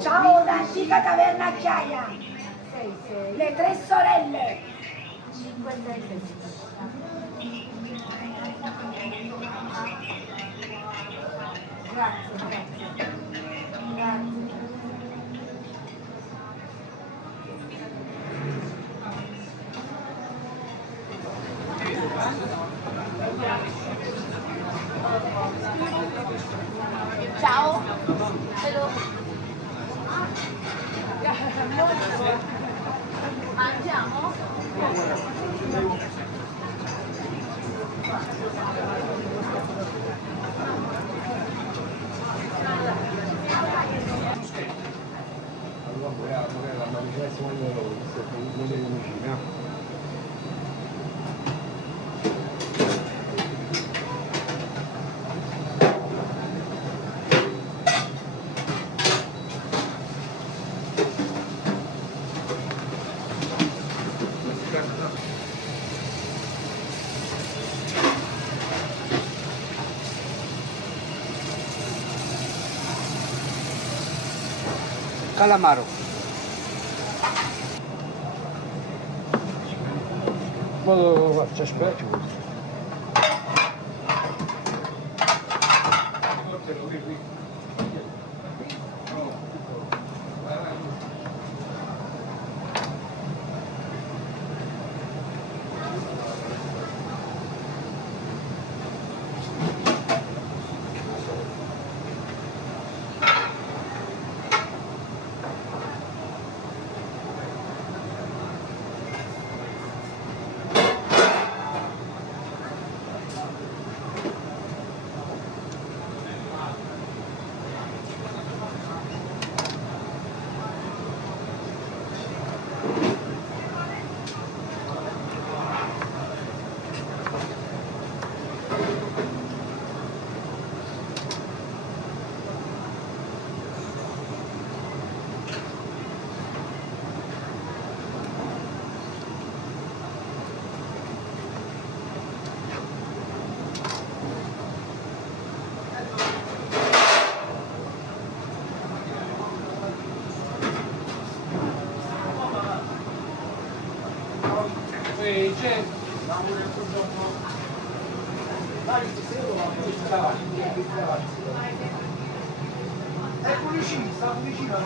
Ciao d'antica taverna Chiaia, le tre sorelle. Grazie. Ciao. Hello. Mangiamo? Calamaro. Ma ci aspetto questo. Ecco vicino, sta vicino.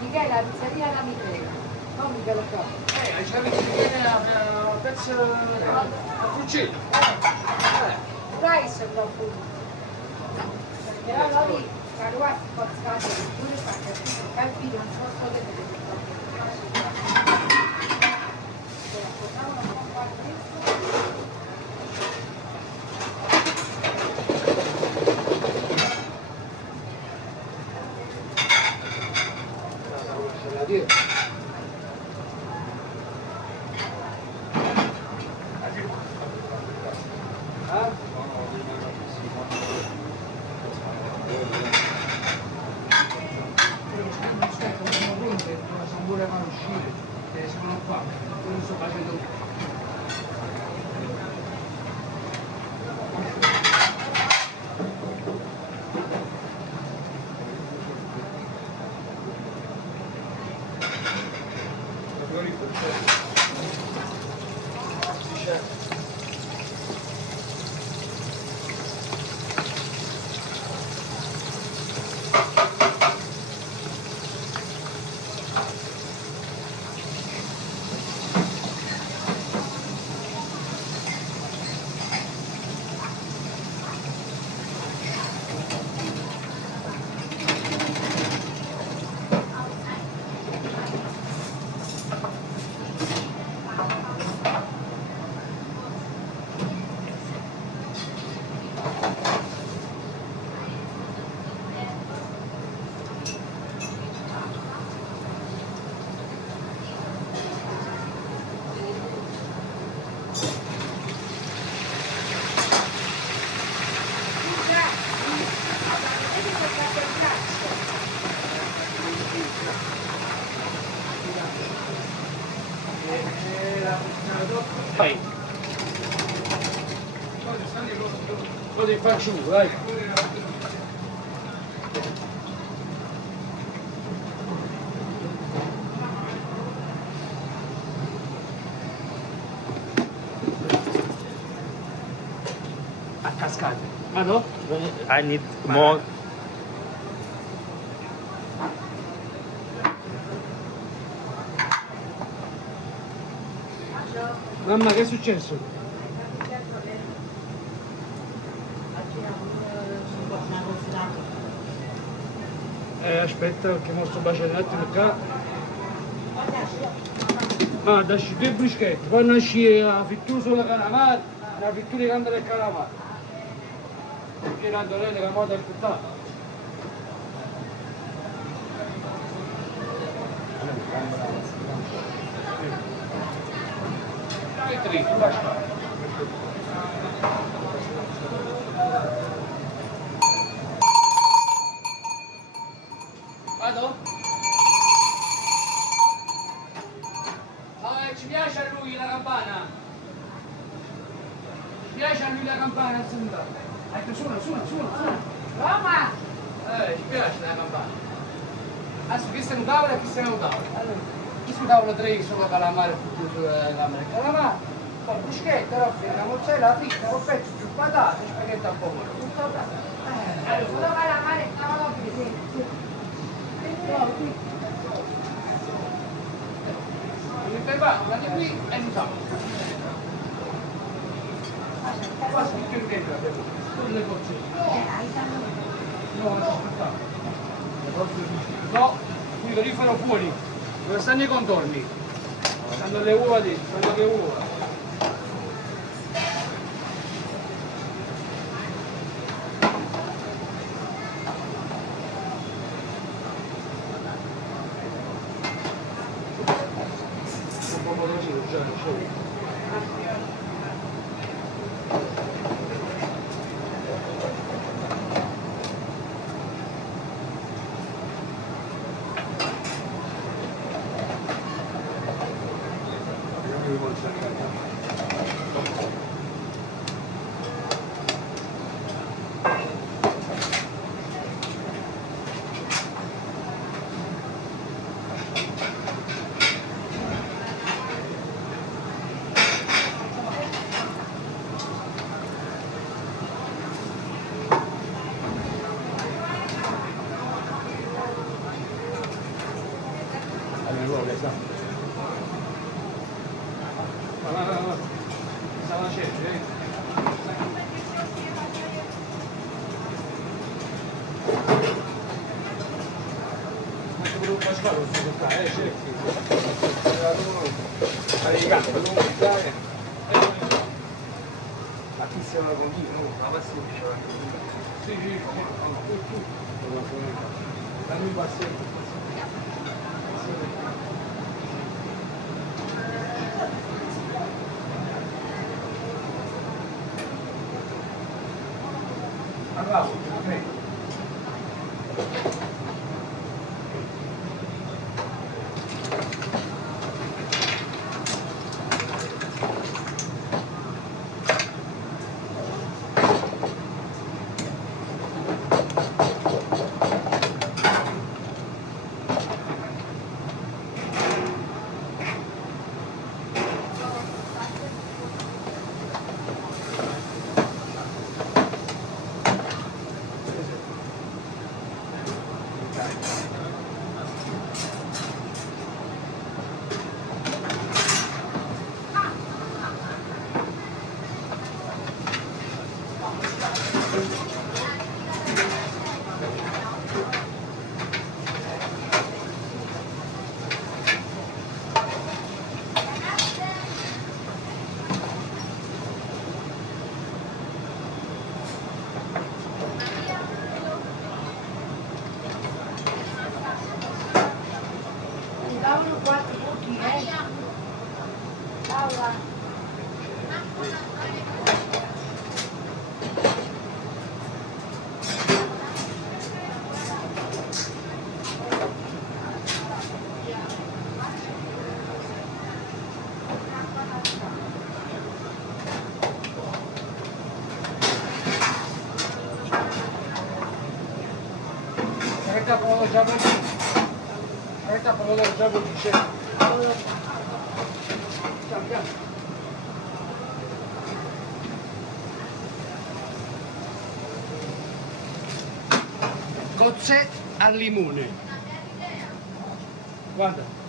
Michele, la pizzeria da Michele, non Michele qua. C'è un pezzo a fucile. Price è da fuori. Però noi qua si può stare pure fare capire un po' solo delle non volevano uscire, sono qua, non sto facendo. Vai. Lo devi fare giù, dai. A cascate. Ah no? I need more. Mamma, che è successo? Aspetta, che mo sto baciando un attimo qua. Ah, dasci due bruschetti, poi nasci la frittura sulla calamar, la frittura di canto del calamar. Perché tanto lei la moda è tutta. Dai, tre, lascia. Vado? Ci piace a lui la campana? Ci piace a lui la campana, sembra? Ecco, suona. Roma! Ci piace la campana. Adesso chi se ne tavola e chi se ne tavola. Allora, chi si tavola tre solo calamare, tutto sulla camera. Calamare, poi bruschetta, la mozzarella, la fritta, un pezzo più patate, spaghetti a pomodoro. Tutto bravo. Solo calamare, cavolo, Mi preparo, da qui e mi sa. Quasi tutto il dentro, tutte le porzioni. No, non ci aspettavo. No, qui lo rifarò fuori. Dove stanno i contorni? Stanno le uova dentro, stanno le uova. Un po' così, già. Va. Stava scendendo, Aquí se va contigo, ¿no? La passione ce l'ha contigo. Sì, sì, dammi un passetto. Bravo, prego. Davano 4 buchi, Paola. Aspetta, quello già vuol dire. Aspetta, quello già vuol dire. Piano, piano. Cozze al limone. Guarda.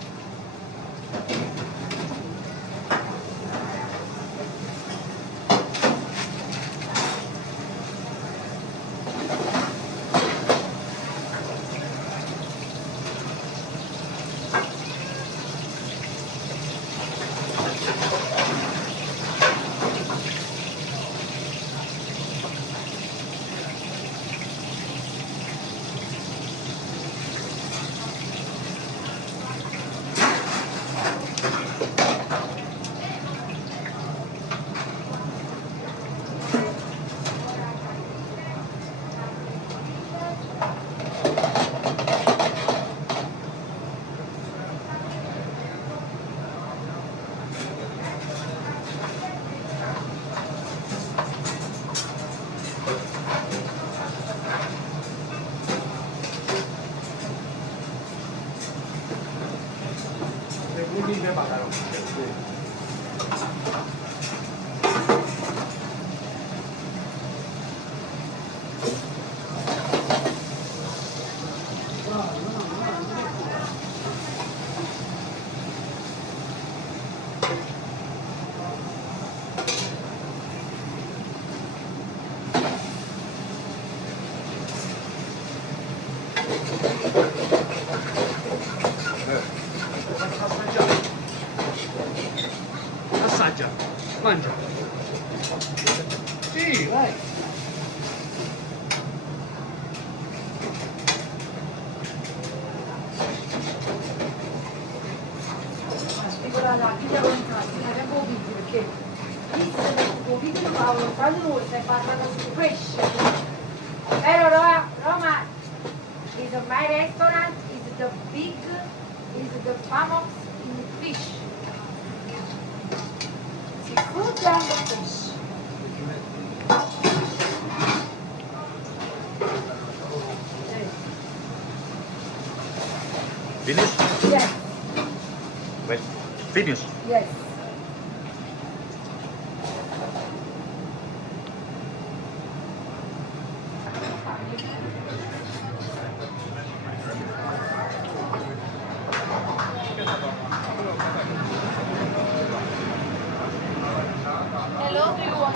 Quindi ne parlano. Assaggia, mangia. Sì, vai. La figlia con abbiamo capito perché il video Paolo quando lui si è parlato su pesce però Roma is my restaurant is the famous in fish seafood and fish. Finish? Yes, Wait. Finish. yes. Hello, everyone.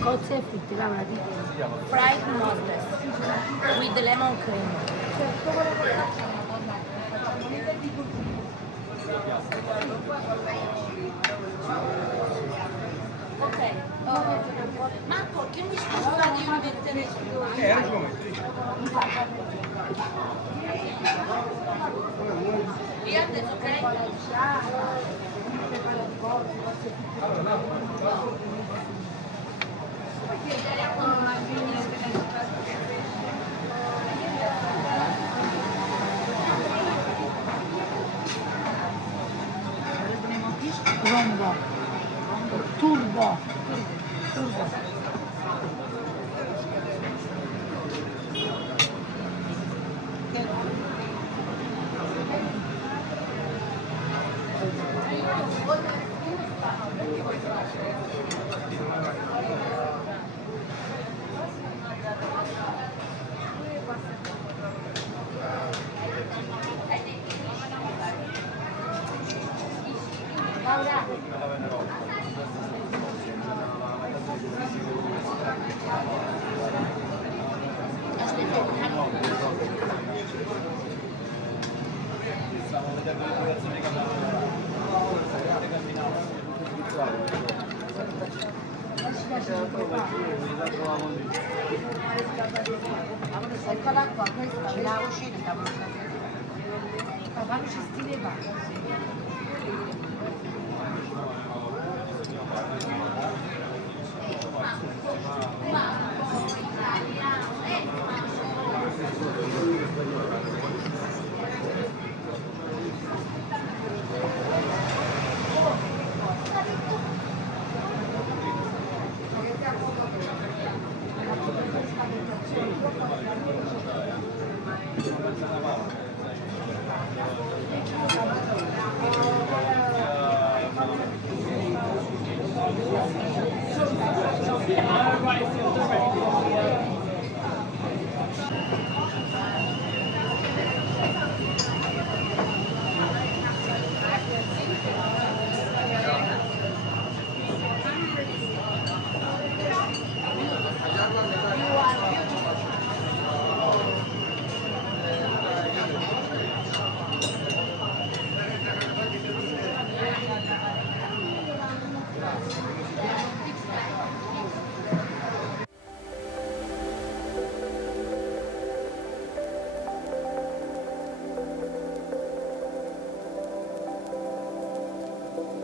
Cozze e fritti, Laura, di fried mussels with lemon cream. Ok, Marco, che mi scusa di mettere Io adesso, ok? Rombo. Turbo. Laura. Eccola qua, questa è la cucina, fanno stile va.